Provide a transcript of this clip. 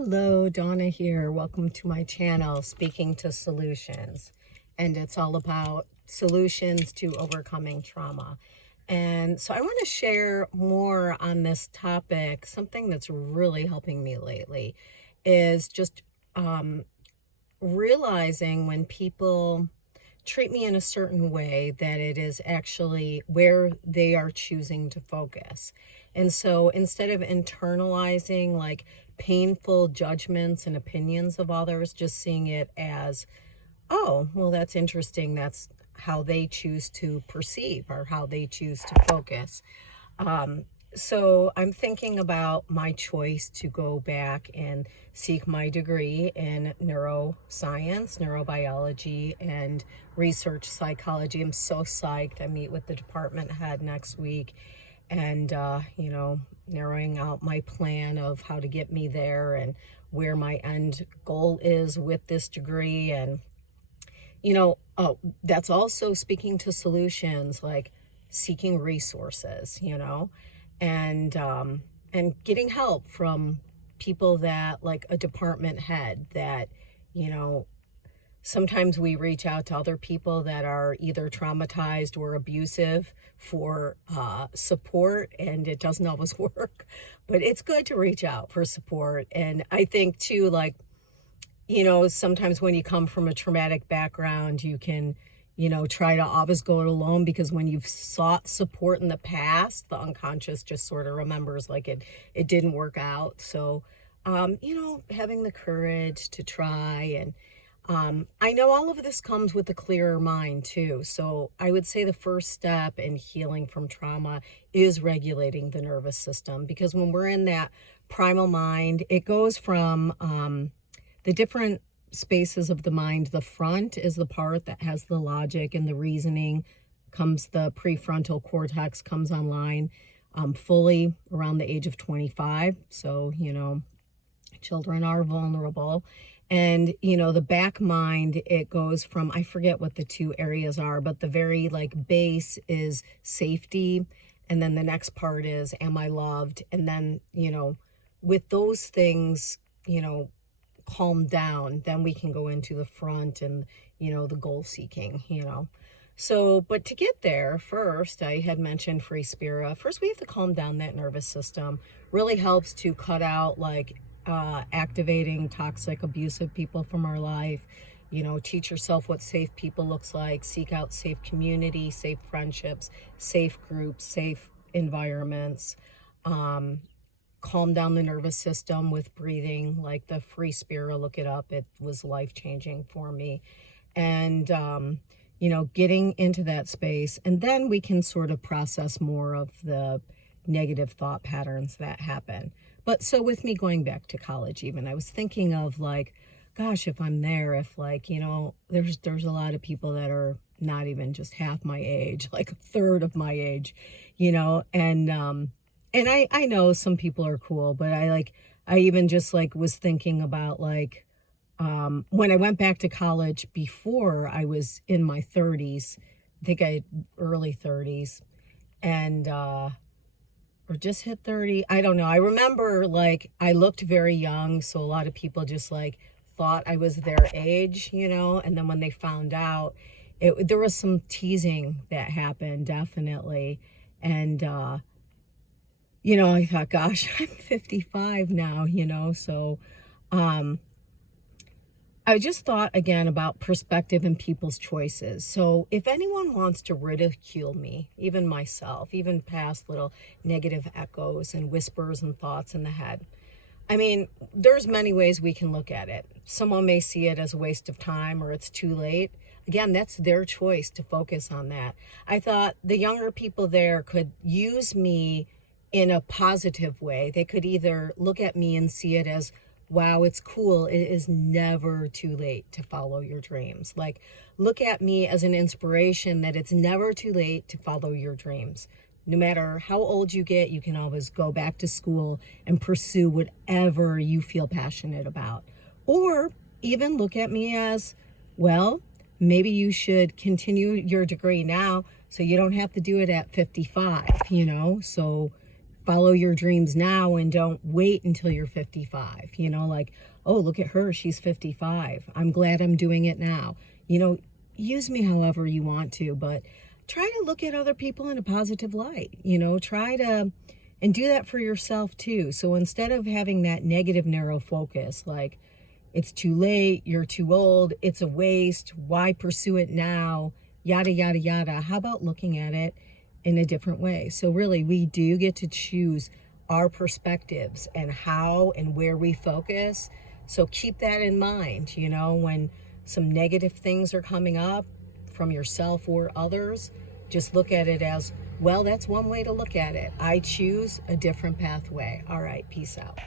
Hello, Donna here. Welcome to my channel, Speaking to Solutions. And it's all about solutions to overcoming trauma. And so I want to share more on this topic. Something that's really helping me lately is just realizing when people treat me in a certain way that it is actually where they are choosing to focus. And so instead of internalizing like painful judgments and opinions of others, just seeing it as, oh, well, that's interesting. That's how they choose to perceive or how they choose to focus. So I'm thinking about my choice to go back and seek my degree in neuroscience, neurobiology, and research psychology. I'm so psyched. I meet with the department head next week and, narrowing out my plan of how to get me there and where my end goal is with this degree. And, that's also speaking to solutions, like seeking resources, and getting help from people that, like a department head that, you know, sometimes we reach out to other people that are either traumatized or abusive for support, and it doesn't always work, but it's good to reach out for support. And I think too, like, sometimes when you come from a traumatic background, you can, try to always go it alone, because when you've sought support in the past, the unconscious just sort of remembers like it didn't work out. So, having the courage to try. And I know all of this comes with a clearer mind too. So I would say the first step in healing from trauma is regulating the nervous system, because when we're in that primal mind, it goes from the different spaces of the mind. The front is the part that has the logic and the reasoning. Comes the prefrontal cortex comes online fully around the age of 25. So, children are vulnerable. And, the back mind, it goes from, I forget what the two areas are, but the very like base is safety. And then the next part is, am I loved? And then, with those things, calm down, then we can go into the front and, the goal seeking, So, but to get there, first, I had mentioned free spirit. First, we have to calm down that nervous system. Really helps to cut out like activating toxic, abusive people from our life. Teach yourself what safe people looks like. Seek out safe community, safe friendships, safe groups, safe environments. Calm down the nervous system with breathing, like the free spirit. Look it up. It was life-changing for me. And, getting into that space. And then we can sort of process more of the negative thought patterns that happen. But so with me going back to college, even, I was thinking of like, gosh, if I'm there, if like, there's a lot of people that are not even just half my age, like a third of my age, and I know some people are cool, but I even just like was thinking about like, when I went back to college before I was in my 30s, I think I early 30s, and, or just hit 30. I don't know. I remember like I looked very young. So a lot of people just like thought I was their age, and then when they found out, there was some teasing that happened, definitely. And, I thought, gosh, I'm 55 now, so I just thought again about perspective and people's choices. So if anyone wants to ridicule me, even myself, even past little negative echoes and whispers and thoughts in the head, I mean, there's many ways we can look at it. Someone may see it as a waste of time or it's too late. Again, that's their choice to focus on that. I thought the younger people there could use me in a positive way. They could either look at me and see it as, wow, it's cool. It is never too late to follow your dreams. Like, look at me as an inspiration that it's never too late to follow your dreams. No matter how old you get, you can always go back to school and pursue whatever you feel passionate about. Or even look at me as, well, maybe you should continue your degree now so you don't have to do it at 55, So follow your dreams now and don't wait until you're 55. You know, like, oh, look at her, she's 55. I'm glad I'm doing it now. You know, use me however you want to, but try to look at other people in a positive light. You know, try to, and do that for yourself too. So instead of having that negative narrow focus, like, it's too late, you're too old, it's a waste, why pursue it now, yada, yada, yada. How about looking at it in a different way? So really, we do get to choose our perspectives and how and where we focus. So keep that in mind, you know, when some negative things are coming up from yourself or others, just look at it as, well, that's one way to look at it. I choose a different pathway. All right, peace out.